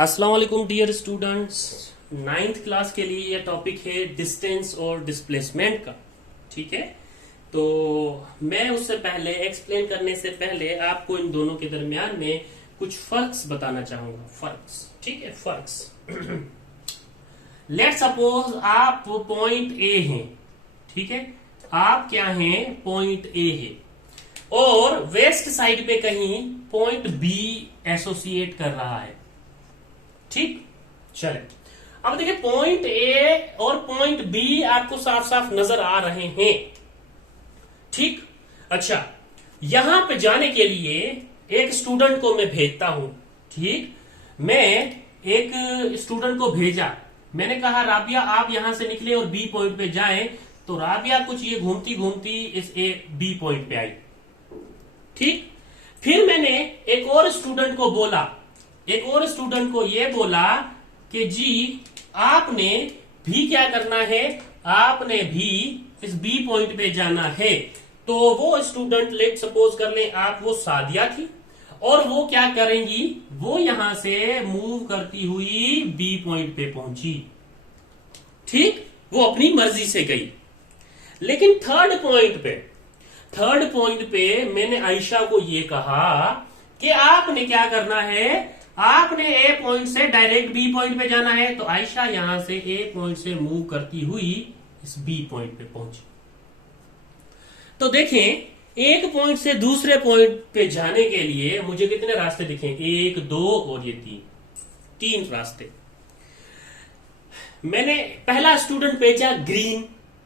अस्सलाम वालेकुम dear students. Ninth class के लिए यह टॉपिक है डिस्टेंस और डिस्प्लेसमेंट का। ठीक है, तो मैं उससे पहले एक्सप्लेन करने से पहले आपको इन दोनों के दरमियान में कुछ फर्क्स बताना चाहूंगा। फर्क्स, ठीक है, फर्क्स। लेट सपोज आप पॉइंट ए हैं, ठीक है, आप क्या हैं, पॉइंट ए है और वेस्ट साइड पे कहीं पॉइंट बी एसोसिएट कर रहा है। ठीक, चले अब देखिए, पॉइंट ए और पॉइंट बी आपको साफ साफ नजर आ रहे हैं। ठीक, अच्छा, यहां पे जाने के लिए एक स्टूडेंट को मैं भेजता हूं। ठीक, मैं एक स्टूडेंट को भेजा, मैंने कहा राबिया आप यहां से निकले और बी पॉइंट पे जाएं, तो राबिया कुछ ये घूमती घूमती इस ए बी पॉइंट पे आई। ठीक, फिर मैंने एक और स्टूडेंट को बोला, एक और स्टूडेंट को यह बोला कि जी आपने भी क्या करना है, आपने भी इस बी पॉइंट पे जाना है। तो वो स्टूडेंट, लेट सपोज कर ले आप, वो सादिया थी और वो क्या करेंगी, वो यहां से मूव करती हुई बी पॉइंट पे पहुंची। ठीक, वो अपनी मर्जी से गई। लेकिन थर्ड पॉइंट पे मैंने आयशा को ये कहा कि आपने क्या करना है, आपने ए पॉइंट से डायरेक्ट बी पॉइंट पे जाना है। तो आयशा यहां से ए पॉइंट से मूव करती हुई इस बी पॉइंट पे पहुंची। तो देखें, एक पॉइंट से दूसरे पॉइंट पे जाने के लिए मुझे कितने रास्ते दिखे, एक, दो और ये तीन रास्ते। मैंने पहला स्टूडेंट भेजा ग्रीन,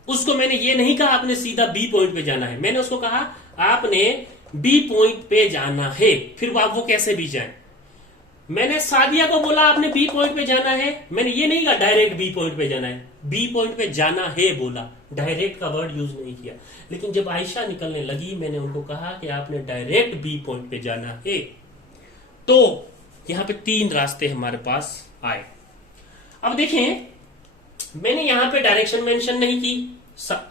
उसको मैंने ये नहीं कहा आपने सीधा बी पॉइंट पे जाना है, मैंने उसको कहा आपने बी पॉइंट पे जाना है, फिर आप वो कैसे भी जाए। मैंने सादिया को बोला आपने बी पॉइंट पे जाना है, मैंने ये नहीं कहा डायरेक्ट बी पॉइंट पे जाना है, बी पॉइंट पे जाना है बोला, डायरेक्ट का वर्ड यूज नहीं किया। लेकिन जब आयशा निकलने लगी, मैंने उनको कहा कि आपने डायरेक्ट बी पॉइंट पे जाना है। तो यहां पे तीन रास्ते हमारे पास आए। अब देखें, मैंने यहां पे डायरेक्शन मेंशन नहीं की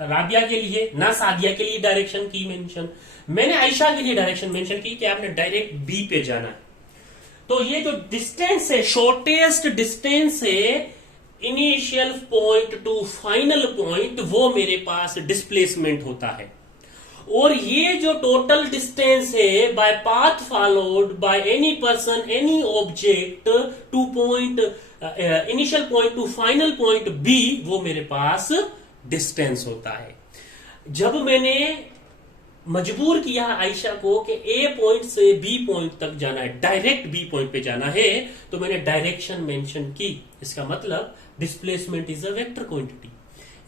राबिया के लिए, ना सादिया के लिए डायरेक्शन की मेंशन, मैंने आयशा के लिए डायरेक्शन मेंशन की कि आपने डायरेक्ट बी पे जाना है। तो ये जो डिस्टेंस है, शॉर्टेस्ट डिस्टेंस है initial point to final point, वो मेरे पास डिस्प्लेसमेंट होता है। और ये जो टोटल डिस्टेंस है by path followed by any person any object to point initial point to final point B, वो मेरे पास डिस्टेंस होता है। जब मैंने मजबूर किया आयशा को कि ए पॉइंट से बी पॉइंट तक जाना है, डायरेक्ट बी पॉइंट पे जाना है, तो मैंने डायरेक्शन मेंशन की। इसका मतलब displacement is a vector quantity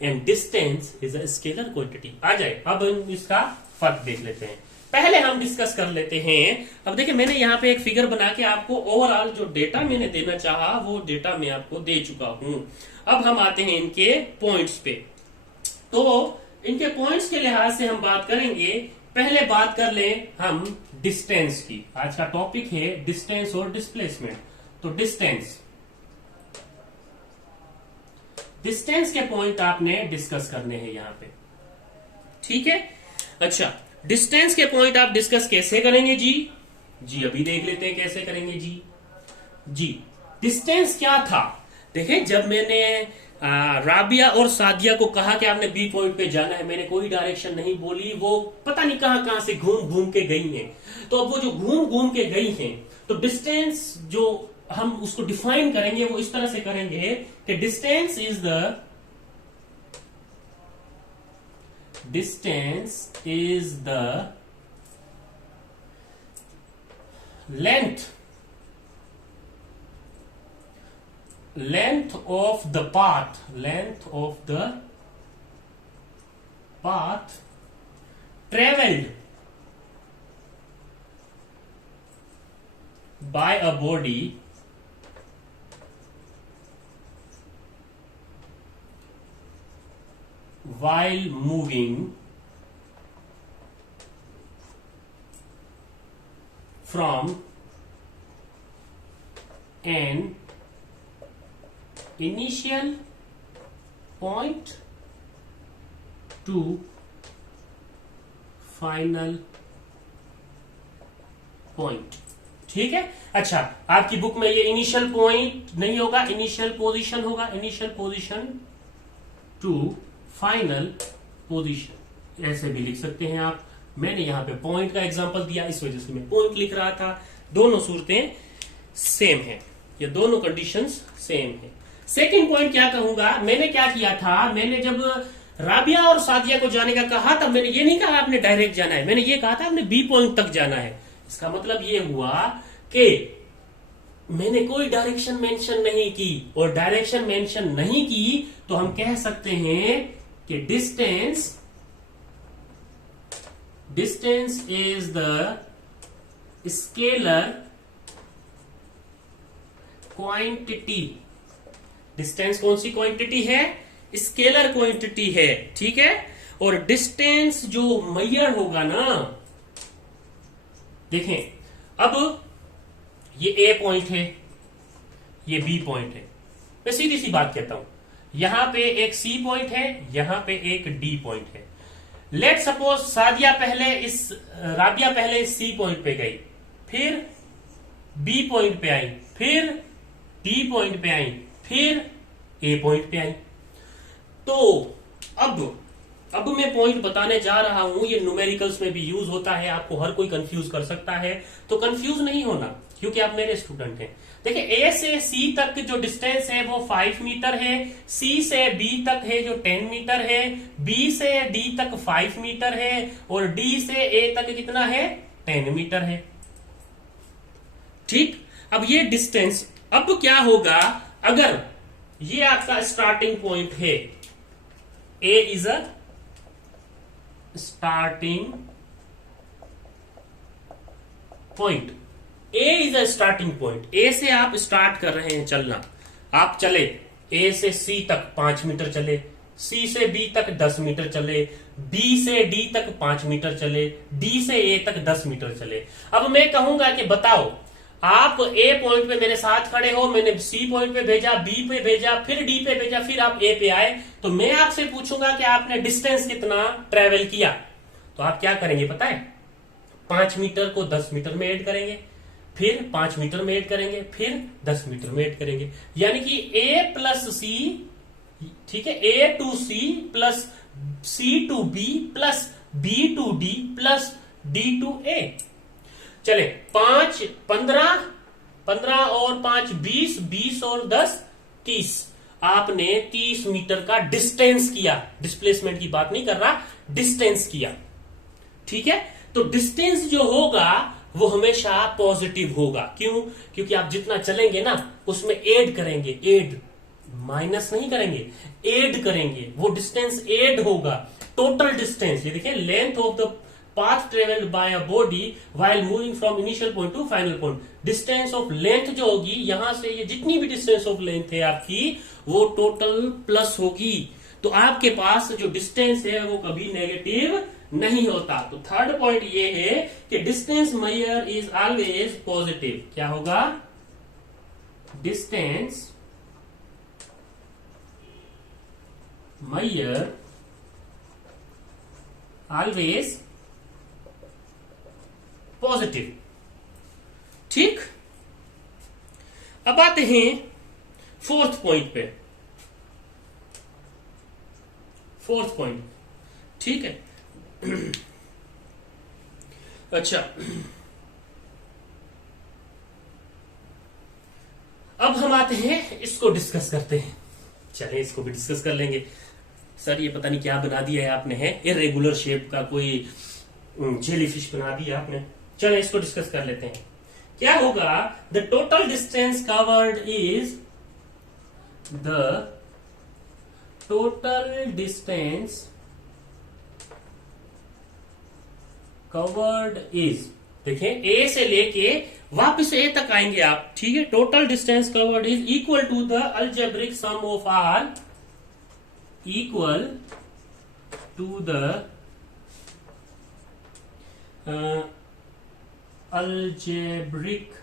and distance is a scalar quantity. आ जाए, अब हम इसका फर्क देख लेते हैं। पहले हम डिस्कस कर लेते हैं। अब देखिए, मैंने यहाँ पे एक फिगर बना के आपको ओवरऑल जो डेटा मैंने देना चाहा वो डेटा मैं आपको दे चुका हूं। अब हम आते हैं इनके पॉइंट्स पे। तो इनके पॉइंट्स के लिहाज से हम बात करेंगे। पहले बात कर लें हम डिस्टेंस की। आज का टॉपिक है डिस्टेंस और डिस्प्लेसमेंट। तो डिस्टेंस के पॉइंट आपने डिस्कस करने हैं यहां पे, ठीक है। अच्छा, डिस्टेंस के पॉइंट आप डिस्कस कैसे करेंगे जी अभी देख लेते हैं कैसे करेंगे जी। डिस्टेंस क्या था, देखें, जब मैंने राबिया और सादिया को कहा कि आपने बी पॉइंट पे जाना है, मैंने कोई डायरेक्शन नहीं बोली, वो पता नहीं कहां से घूम घूम के गई हैं। तो अब वो जो घूम घूम के गई हैं, तो डिस्टेंस जो हम उसको डिफाइन करेंगे वो इस तरह से करेंगे कि distance is the length of the path traveled by a body while moving from an initial point to final point. ठीक है। अच्छा, आपकी बुक में ये इनिशियल पॉइंट नहीं होगा, इनिशियल पोजीशन होगा, initial position to final position, ऐसे भी लिख सकते हैं आप। मैंने यहां पे पॉइंट का एग्जांपल दिया, इस वजह से मैं पॉइंट लिख रहा था। दोनों सूरतें सेम है, ये दोनों कंडीशंस सेम है। सेकंड पॉइंट क्या कहूंगा, मैंने क्या किया था, मैंने जब राबिया और सादिया को जाने का कहा तब मैंने ये नहीं कहा आपने डायरेक्ट जाना है, मैंने ये कहा था आपने बी पॉइंट तक जाना है। इसका मतलब ये हुआ कि मैंने कोई डायरेक्शन मेंशन नहीं की, और डायरेक्शन मेंशन नहीं की तो हम कह सकते हैं कि distance is the scalar quantity. Distance कौन सी क्वांटिटी है, स्केलर क्वांटिटी है, ठीक है। और डिस्टेंस जो मेजर होगा ना, देखें अब ये ए पॉइंट है, ये बी पॉइंट है, मैं सीधी सी बात कहता हूं, यहां पे एक सी पॉइंट है, यहां पे एक डी पॉइंट है। लेट सपोज राबिया पहले इस सी पॉइंट पे गई, फिर बी पॉइंट पे आई, फिर डी पॉइंट पे आई, फिर ए पॉइंट पे आई। तो अब मैं पॉइंट बताने जा रहा हूं, ये न्यूमेरिकल्स में भी यूज होता है, आपको हर कोई कंफ्यूज कर सकता है, तो कंफ्यूज नहीं होना क्योंकि आप मेरे स्टूडेंट हैं। देखिए, ए से सी तक जो डिस्टेंस है वो 5 मीटर है, सी से बी तक है जो 10 मीटर है, बी से डी तक 5 मीटर है, और डी से ए तक कितना है, 10 मीटर है। ठीक, अब ये डिस्टेंस, अब क्या होगा, अगर ये आपका स्टार्टिंग पॉइंट है, A is a starting point, A is a starting point, A से आप स्टार्ट कर रहे हैं चलना, आप चले ए से सी तक 5 मीटर चले, सी से बी तक 10 मीटर चले, बी से डी तक 5 मीटर चले, डी से ए तक 10 मीटर चले। अब मैं कहूंगा कि बताओ, आप ए पॉइंट पे मेरे साथ खड़े हो, मैंने सी पॉइंट पे भेजा, बी पे भेजा, फिर डी पे भेजा, फिर आप ए पे आए, तो मैं आपसे पूछूंगा कि आपने डिस्टेंस कितना ट्रेवल किया। तो आप क्या करेंगे पता है, 5 मीटर को 10 मीटर में ऐड करेंगे, फिर 5 मीटर में ऐड करेंगे, फिर 10 मीटर में ऐड करेंगे, यानी कि ए प्लस सी, ठीक है, A to C plus C to B plus B to D plus D to A. चले 5 15 15 और 5 20, 20 और 10 30, आपने 30 मीटर का डिस्टेंस किया, डिस्प्लेसमेंट की बात नहीं कर रहा, डिस्टेंस किया, ठीक है। तो डिस्टेंस जो होगा वो हमेशा पॉजिटिव होगा, क्यों, क्योंकि आप जितना चलेंगे ना उसमें ऐड करेंगे, ऐड माइनस नहीं करेंगे, ऐड करेंगे, वो डिस्टेंस ऐड होगा। टोटल डिस्टेंस, ये देखिए, length of the path travelled by a body while moving from initial point to final point, distance of length जो होगी, यहां से ये जितनी भी डिस्टेंस ऑफ लेंथ है आपकी, वो टोटल प्लस होगी। तो आपके पास जो डिस्टेंस है वो कभी नेगेटिव नहीं होता। तो थर्ड पॉइंट ये है कि distance measure is always positive. क्या होगा, डिस्टेंस मेजर ऑलवेज पॉजिटिव। ठीक, अब आते हैं फोर्थ पॉइंट पे, फोर्थ पॉइंट, ठीक है। अच्छा, अब हम आते हैं, इसको डिस्कस करते हैं। चलिए इसको भी डिस्कस कर लेंगे। सर ये पता नहीं क्या बना दिया है आपने, है इरेगुलर शेप का कोई जेलीफिश बना दिया आपने। चलिए इसको डिस्कस कर लेते हैं। क्या होगा, the total distance covered is, the total distance covered is, देखिए ए से लेके वापस ए तक आएंगे आप, ठीक है। Total distance covered is equal to the algebraic sum of R, equal to the algebraic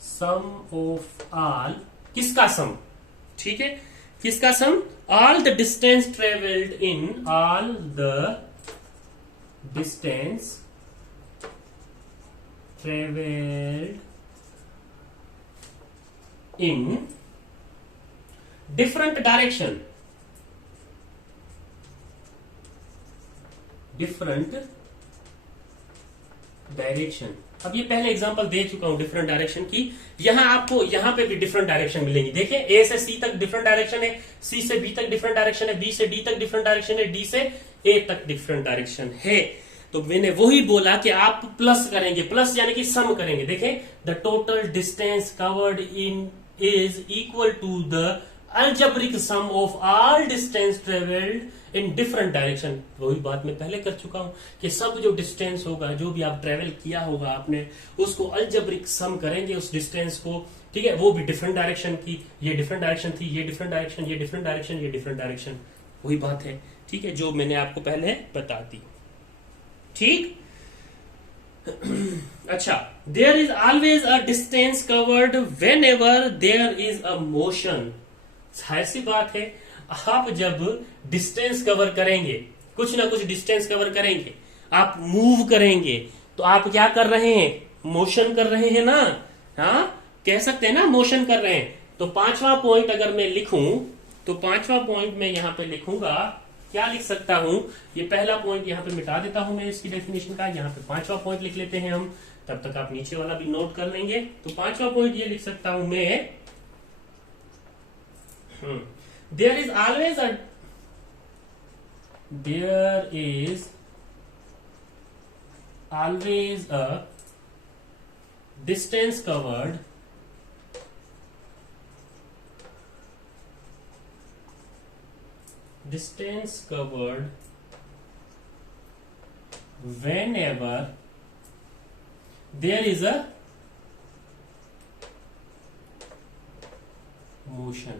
sum of all, किसका सम, ठीक है, किसका sum, all the distance travelled in, all the distance traveled in different direction, अब ये पहले example दे चुका हूं different direction की। यहां आपको यहां पे भी डिफरेंट डायरेक्शन मिलेंगी। देखिए ए से सी तक डिफरेंट डायरेक्शन है, सी से बी तक डिफरेंट डायरेक्शन है, बी से डी तक डिफरेंट डायरेक्शन है, डी से ए तक डिफरेंट डायरेक्शन है। तो मैंने वही बोला कि आप प्लस करेंगे, प्लस यानी कि सम करेंगे। देखें the total distance covered in is equal to the algebraic sum of all distance travelled in different direction. वही बात मैं पहले कर चुका हूं कि सब जो डिस्टेंस होगा, जो भी आप ट्रेवल किया होगा आपने, उसको अलजेब्रिक सम करेंगे उस डिस्टेंस को, ठीक है। वो भी डिफरेंट डायरेक्शन की, ये डिफरेंट डायरेक्शन थी, ये डिफरेंट डायरेक्शन, ये डिफरेंट डायरेक्शन, ये डिफरेंट डायरेक्शन, वही बात है, ठीक है, जो मैंने आपको पहले बता दी, ठीक। अच्छा, there is always a distance covered whenever there is a motion. जाहिर सी बात है, आप जब डिस्टेंस कवर करेंगे, कुछ ना कुछ डिस्टेंस कवर करेंगे, आप मूव करेंगे, तो आप क्या कर रहे हैं, मोशन कर रहे हैं ना, हाँ कह सकते हैं ना मोशन कर रहे हैं। तो पांचवा पॉइंट अगर मैं लिखूं, तो पांचवा पॉइंट मैं यहां पे लिखूंगा, क्या लिख सकता हूं, ये पहला पॉइंट यहां पे मिटा देता हूं मैं इसकी डेफिनेशन का, यहां पे पांचवा पॉइंट लिख लेते हैं हम, तब तक आप नीचे वाला भी नोट कर लेंगे। तो पांचवा पॉइंट ये लिख सकता हूं मैं, there is always a distance covered whenever there is a motion।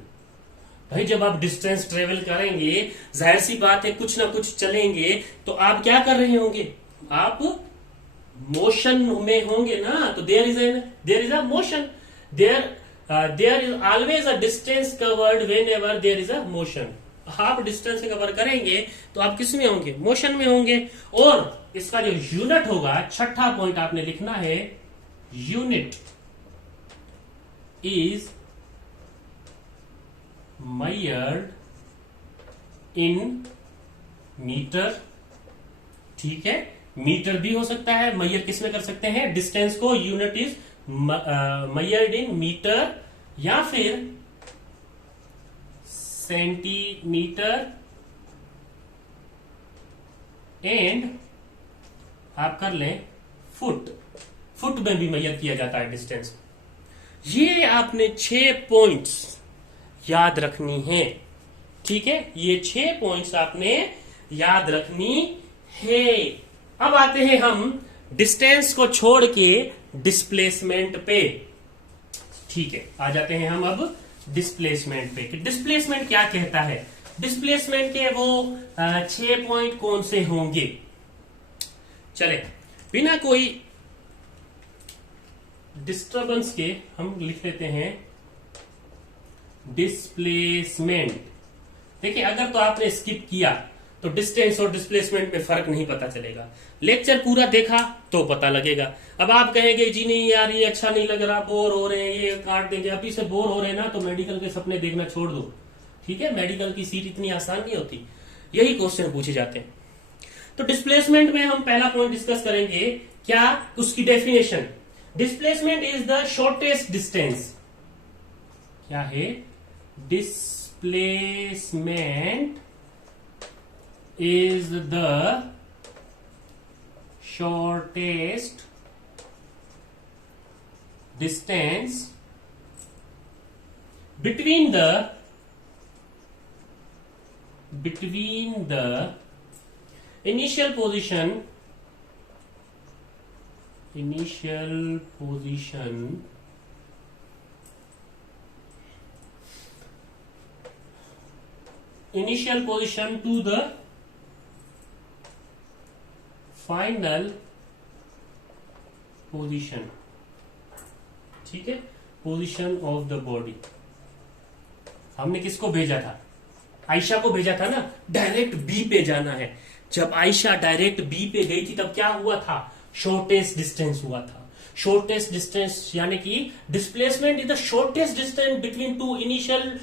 भाई जब आप डिस्टेंस ट्रेवल करेंगे, जाहिर सी बात है कुछ ना कुछ चलेंगे, तो आप क्या कर रहे होंगे, आप मोशन में होंगे ना। तो there is a motion, there is always a distance covered whenever there is a motion. आप डिस्टेंस कवर करेंगे तो आप किस में होंगे, मोशन में होंगे। और इसका जो यूनिट होगा, छठा पॉइंट आपने लिखना है, unit is measured in metre, ठीक है। मीटर भी हो सकता है, मेजर किस में कर सकते हैं, डिस्टेंस को, unit is measured in metre या फिर सेंटीमीटर, एंड आप कर लें फुट, फुट में भी मेजर किया जाता है डिस्टेंस। ये आपने 6 पॉइंट्स याद रखनी है, ठीक है, ये 6 पॉइंट्स आपने याद रखनी है। अब आते हैं हम डिस्टेंस को छोड़ के डिस्प्लेसमेंट पे, ठीक है, आ जाते हैं हम अब डिस्प्लेसमेंट पे कि डिस्प्लेसमेंट क्या कहता है। डिस्प्लेसमेंट के वो 6 पॉइंट कौन से होंगे। चले बिना कोई डिस्टर्बेंस के हम लिख लेते हैं डिस्प्लेसमेंट। देखिए अगर तो आपने स्किप किया तो डिस्टेंस और डिस्प्लेसमेंट में फर्क नहीं पता चलेगा, लेक्चर पूरा देखा तो पता लगेगा। अब आप कहेंगे जी नहीं यार ये अच्छा नहीं लग रहा, बोर हो रहे हैं, ये काट देंगे, अभी से बोर हो रहे हैं ना तो मेडिकल के सपने देखना छोड़ दो, ठीक है। मेडिकल की सीट इतनी आसान नहीं होती, यही क्वेश्चन पूछे जाते हैं। तो डिस्प्लेसमेंट में हम पहला पॉइंट डिस्कस करेंगे, क्या उसकी definition. Displacement is the shortest distance, क्या है, displacement is the shortest distance between the initial position to the final position, ठीक है, पोजीशन ऑफ द बॉडी। हमने किसको भेजा था, आयशा को भेजा था ना, डायरेक्ट बी पे जाना है। जब आयशा डायरेक्ट बी पे गई थी तब क्या हुआ था, शॉर्टेस्ट डिस्टेंस हुआ था। शॉर्टेस्ट डिस्टेंस, यानी कि displacement is the shortest distance between two initial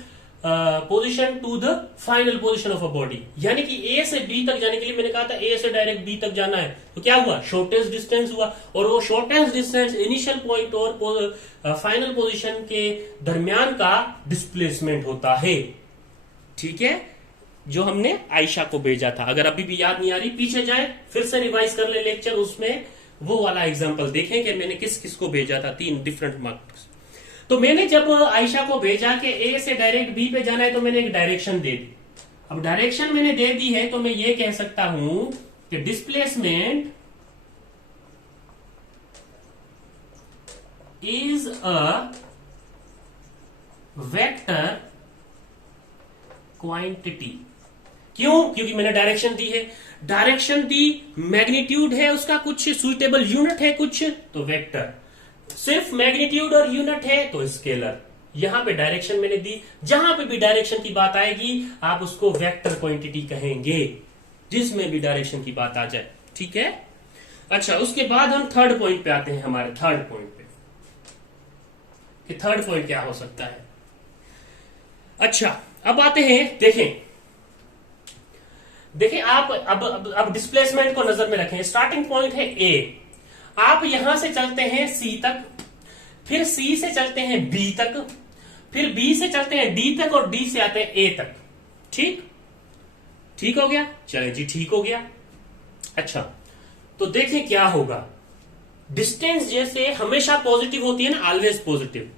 position to the final position of a body. यानी कि ए से बी तक जाने के लिए मैंने कहा था ए से डायरेक्ट बी तक जाना है, तो क्या हुआ, शॉर्टेस्ट डिस्टेंस हुआ। और वो शॉर्टेस्ट डिस्टेंस इनिशियल पॉइंट और फाइनल पोजीशन के दरमियान का डिस्प्लेसमेंट होता है। ठीक है, जो हमने आयशा को भेजा था। अगर अभी भी याद नहीं आ रही, पीछे जाए फिर से रिवाइज कर ले लेक्चर, उसमें वो वाला एग्जाम्पल देखें कि मैंने किस किस को भेजा था, 3 डिफरेंट मार्क्स। तो मैंने जब आयशा को भेजा कि ए से डायरेक्ट बी पे जाना है, तो मैंने एक डायरेक्शन दे दी। अब डायरेक्शन मैंने दे दी है, तो मैं ये कह सकता हूं कि displacement is a vector quantity. क्यों? क्योंकि मैंने डायरेक्शन दी है। डायरेक्शन दी, मैग्नीट्यूड है उसका, कुछ सुइटेबल यूनिट है कुछ, तो वेक्टर। सिर्फ मैग्नीट्यूड और यूनिट है तो स्केलर। यहां पे डायरेक्शन मैंने दी, जहां पे भी डायरेक्शन की बात आएगी आप उसको वेक्टर क्वांटिटी कहेंगे, जिसमें भी डायरेक्शन की बात आ जाए। ठीक है, अच्छा, उसके बाद हम थर्ड पॉइंट पे आते हैं, हमारे थर्ड पॉइंट पे कि थर्ड पॉइंट क्या हो सकता है। अच्छा, अब आते हैं, देखें आप अब डिस्प्लेसमेंट को नजर में रखें। स्टार्टिंग पॉइंट है ए, आप यहां से चलते हैं सी तक, फिर सी से चलते हैं बी तक, फिर बी से चलते हैं डी तक, और डी से आते हैं ए तक। ठीक हो गया, चले जी, ठीक हो गया। अच्छा, तो देखें क्या होगा। डिस्टेंस जैसे हमेशा पॉजिटिव होती है ना, ऑलवेज पॉजिटिव।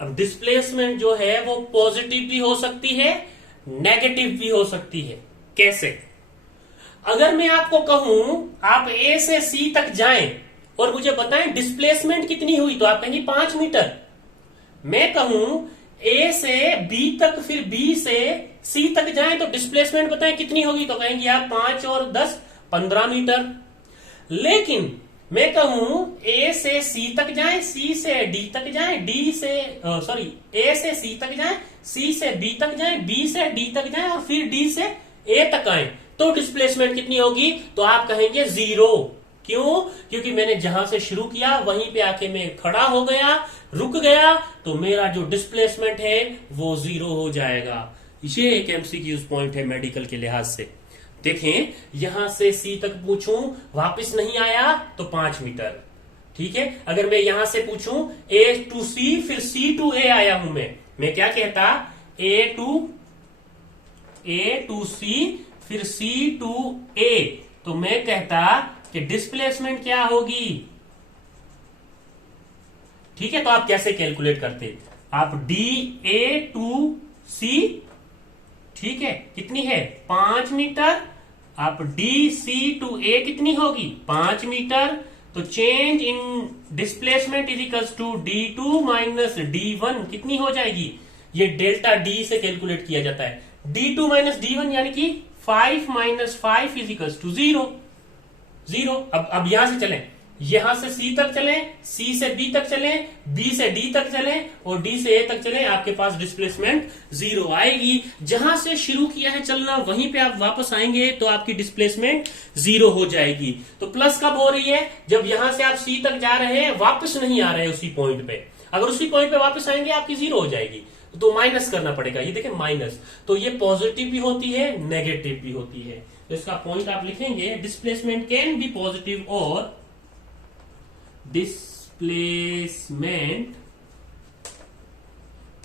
अब डिस्प्लेसमेंट जो है वो पॉजिटिव भी हो सकती है, नेगेटिव भी हो सकती है। कैसे? अगर मैं आपको कहूं आप ए से सी तक जाएं और मुझे बताएं डिस्प्लेसमेंट कितनी हुई, तो आप कहेंगे 5 मीटर। मैं कहूं ए से बी तक, फिर बी से सी तक जाएं तो डिस्प्लेसमेंट बताएं कितनी होगी, तो कहेंगे आप 5 और 10 15 मीटर। लेकिन मैं कहूं ए से सी तक जाएं, सी से डी तक जाएं, डी से ए से सी तक जाएं, सी से बी तक जाएं, बी से डी तक जाएं, और फिर डी से ए तक आए, तो डिस्प्लेसमेंट कितनी होगी, तो आप कहेंगे 0। क्यों? क्योंकि मैंने जहां से शुरू किया वहीं पे आके मैं खड़ा हो गया, रुक गया, तो मेरा जो डिस्प्लेसमेंट है वो 0 हो जाएगा। ये एक एमसीक्यू पॉइंट है मेडिकल के लिहाज से। देखें, यहां से सी तक पूछूं, वापस नहीं आया तो 5 मीटर। ठीक है, अगर मैं यहां से पूछूं ए टू सी, फिर सी टू ए आया हूं मैं क्या कहता, ए टू सी, फिर सी टू ए, तो मैं कहता कि डिस्प्लेसमेंट क्या होगी। ठीक है, तो आप कैसे कैलकुलेट करते, आप डी ए टू सी, ठीक है, कितनी है 5 मीटर, आप डी सी टू ए कितनी होगी 5 मीटर, तो change in displacement is equals to D2 minus D1 कितनी हो जाएगी, ये डेल्टा डी से कैलकुलेट किया जाता है। D2 माइनस D1 यानी कि 5 माइनस 5 इज इक्वल्स टू 0। अब यहां से चलें, यहां से सी तक चलें, सी से बी तक चलें, बी से डी तक चलें, और डी से ए तक चलें, आपके पास डिस्प्लेसमेंट 0 आएगी। जहां से शुरू किया है चलना वहीं पे आप वापस आएंगे तो आपकी डिस्प्लेसमेंट 0 हो जाएगी। तो प्लस कब हो रही है, जब यहां से आप सी तक जा रहे हैं, वापस नहीं आ रहे हैं उसी पॉइंट पे। अगर उसी पॉइंट पे वापस आएंगे आपकी 0 हो जाएगी, तो माइनस करना पड़ेगा। ये देखें माइनस, तो ये पॉजिटिव भी होती है, नेगेटिव भी होती है। तो इसका पॉइंट आप लिखेंगे, डिस्प्लेसमेंट कैन बी पॉजिटिव और displacement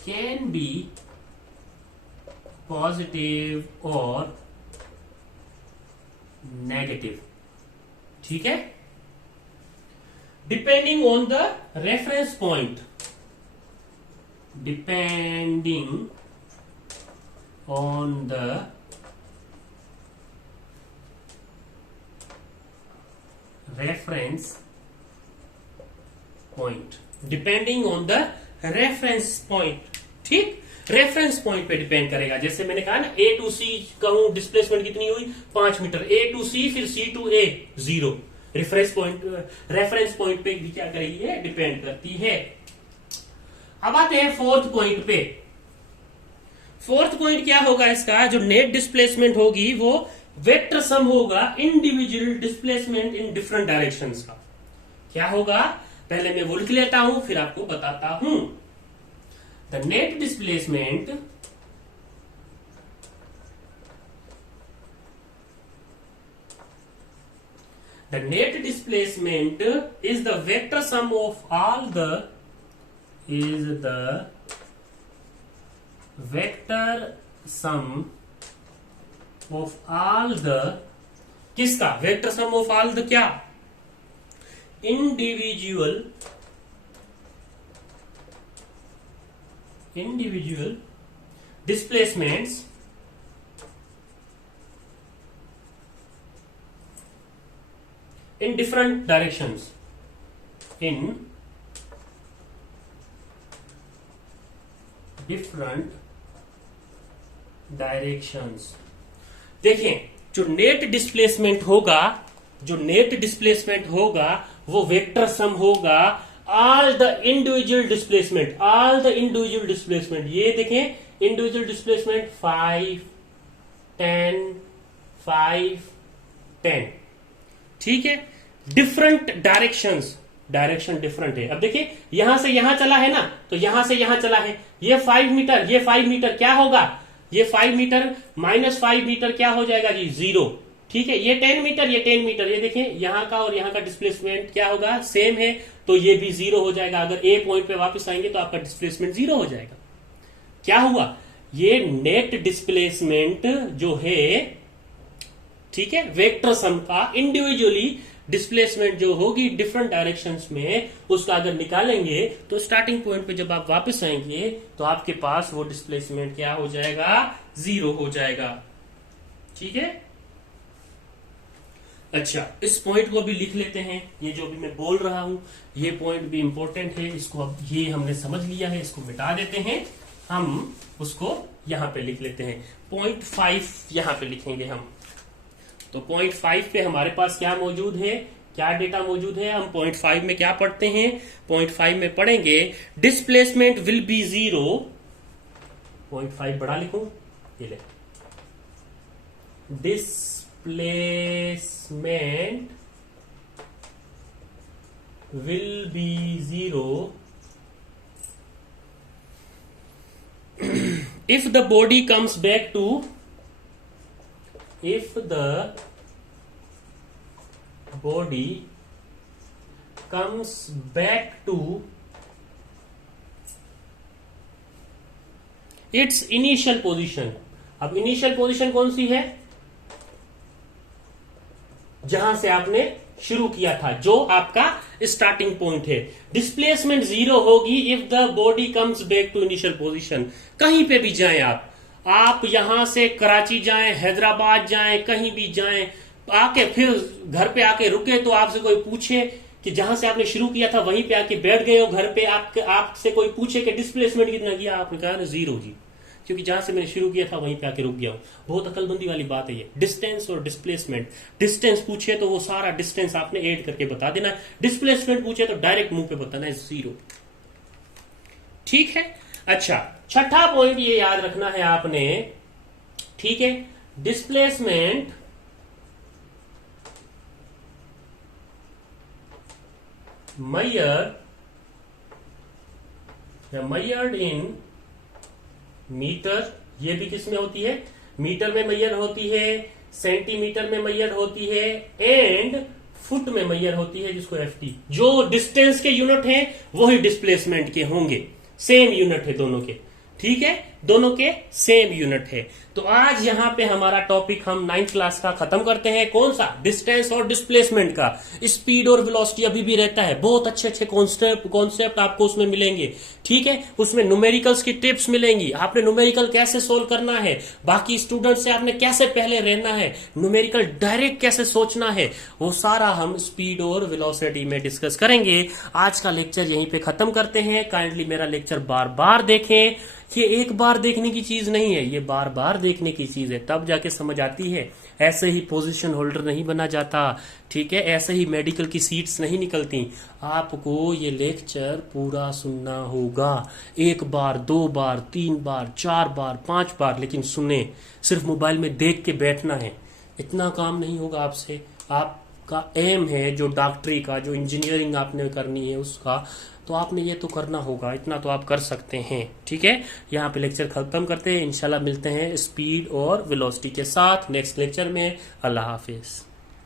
can be positive or negative। ठीक है, depending on the reference point, depending on the reference point, depending on the reference point. ठीक, रेफरेंस पॉइंट पे डिपेंड करेगा। जैसे मैंने कहा ना, ए टू सी कहूं डिस्प्लेसमेंट कितनी हुई 5 मीटर, ए टू सी, फिर सी टू ए 0। रेफरेंस पॉइंट पे भी क्या करेगी है, डिपेंड करती है। अब आते हैं फोर्थ पॉइंट पे। फोर्थ पॉइंट क्या होगा इसका, जो नेट डिस्प्लेसमेंट होगी वो वेक्टर सम होगा individual displacement in different directions का। क्या होगा, पहले मैं वो लिख लेता हूं, फिर आपको बताता हूं। The net displacement is the vector sum of all the vector sum of all the किसका vector sum of all the क्या individual displacements in different directions देखिए जो नेट डिस्प्लेसमेंट होगा वो वेक्टर सम होगा ऑल द इंडिविजुअल डिस्प्लेसमेंट। ये देखें individual displacement 5 10 5 10, ठीक है। डिफरेंट डायरेक्शन डिफरेंट है। अब देखिए यहां से यहां चला है ना, तो यहां से यहां चला है। ये 5 मीटर क्या होगा, ये 5 मीटर -5 मीटर क्या हो जाएगा जी 0, ठीक है। ये 10 मीटर ये देखें यहां का और यहां का डिस्प्लेसमेंट क्या होगा सेम है, तो ये भी 0 हो जाएगा। अगर ए पॉइंट पे वापस आएंगे तो आपका डिस्प्लेसमेंट 0 हो जाएगा। क्या हुआ, ये नेट डिस्प्लेसमेंट जो है, ठीक है, वेक्टर सम का इंडिविजुअली डिस्प्लेसमेंट जो होगी डिफरेंट डायरेक्शंस में, उसका अगर निकालेंगे तो स्टार्टिंग पॉइंट पे जब आप वापस आएंगे तो आपके पास वो डिस्प्लेसमेंट क्या हो जाएगा 0 हो जाएगा, ठीक है। अच्छा, इस पॉइंट को भी लिख लेते हैं। ये जो भी मैं बोल रहा हूं ये पॉइंट भी इंपॉर्टेंट है, इसको अब ये हमने समझ लिया है, इसको मिटा देते हैं। हम उसको यहां पे लिख लेते हैं, 0.5 यहां पे लिखेंगे हम। तो 0.5 पे हमारे पास क्या मौजूद है, क्या डेटा मौजूद है। हम 0.5 में क्या पढ़ते हैं, 0.5 में पढ़ेंगे डिस्प्लेसमेंट विल बी 0। 0.5 बड़ा लिखूं, ये ले, displacement will be 0 if the body comes back to if the body comes back to its initial position। अब इनिशियल पोजीशन कौन सी है, जहां से आपने शुरू किया था, जो आपका स्टार्टिंग पॉइंट है। डिस्प्लेसमेंट 0 होगी if the body comes back to initial position. कहीं पे भी जाएं आप यहां से कराची जाएं, हैदराबाद जाएं, कहीं भी जाएं, आके फिर घर पे आके रुके तो आपसे कोई पूछे कि जहां से आपने शुरू किया था वहीं पे आके बैठ गए हो घर पे, आपसे कोई पूछे कि डिस्प्लेसमेंट कितना किया, आपने कहा 0 जी, क्योंकि जहां से मैंने शुरू किया था वहीं पे आके रुक गया हूं। बहुत अकलमंदी वाली बात है ये, डिस्टेंस और डिस्प्लेसमेंट। डिस्टेंस पूछे तो वो सारा डिस्टेंस आपने ऐड करके बता देना, डिस्प्लेसमेंट पूछे तो डायरेक्ट मुंह पे बताना है 0, ठीक है। अच्छा, छठा पॉइंट ये याद रखना है आपने, ठीक है। डिस्प्लेसमेंट measured in मीटर, ये भी किस में होती है, मीटर में मैयर होती है, सेंटीमीटर में मैयर होती है, एंड फुट में मैयर होती है, जिसको FT। जो डिस्टेंस के यूनिट हैं वही डिस्प्लेसमेंट के होंगे, सेम यूनिट है दोनों के, ठीक है, दोनों के सेम यूनिट है। तो आज यहां पे हमारा टॉपिक हम 9th क्लास का खत्म करते हैं। कौन सा, डिस्टेंस और डिस्प्लेसमेंट का। स्पीड और वेलोसिटी अभी भी रहता है, बहुत अच्छे अच्छे कॉन्सेप्ट आपको उसमें मिलेंगे, ठीक है। उसमें न्यूमेरिकल्स की टिप्स मिलेंगी, आपने न्यूमेरिकल कैसे सोल्व करना है, बाकी स्टूडेंट से आपने कैसे पहले रहना है, न्यूमेरिकल डायरेक्ट कैसे सोचना है, वो सारा हम स्पीड और वेलोसिटी में डिस्कस करेंगे। आज का लेक्चर यहीं पे खत्म करते हैं। काइंडली मेरा लेक्चर बार बार देखें, ये एक बार देखने की चीज नहीं है, ये बार बार देखने की चीज है, तब जाके समझ आती है। ऐसे ही पोजीशन होल्डर नहीं बना जाता, ठीक है, ऐसे ही मेडिकल की सीट्स नहीं निकलती। आपको ये लेक्चर पूरा सुनना होगा, 1 बार 2 बार 3 बार 4 बार 5 बार, लेकिन सुने, सिर्फ मोबाइल में देख के बैठना है, इतना काम नहीं होगा आपसे। आप आपका एम है, जो डॉक्टरी का, जो इंजीनियरिंग आपने करनी है उसका, तो आपने ये तो करना होगा, इतना तो आप कर सकते हैं। ठीक है, यहाँ पे लेक्चर खत्म करते हैं। इंशाल्लाह मिलते हैं स्पीड और वेलोसिटी के साथ नेक्स्ट लेक्चर में। अल्लाह हाफिज।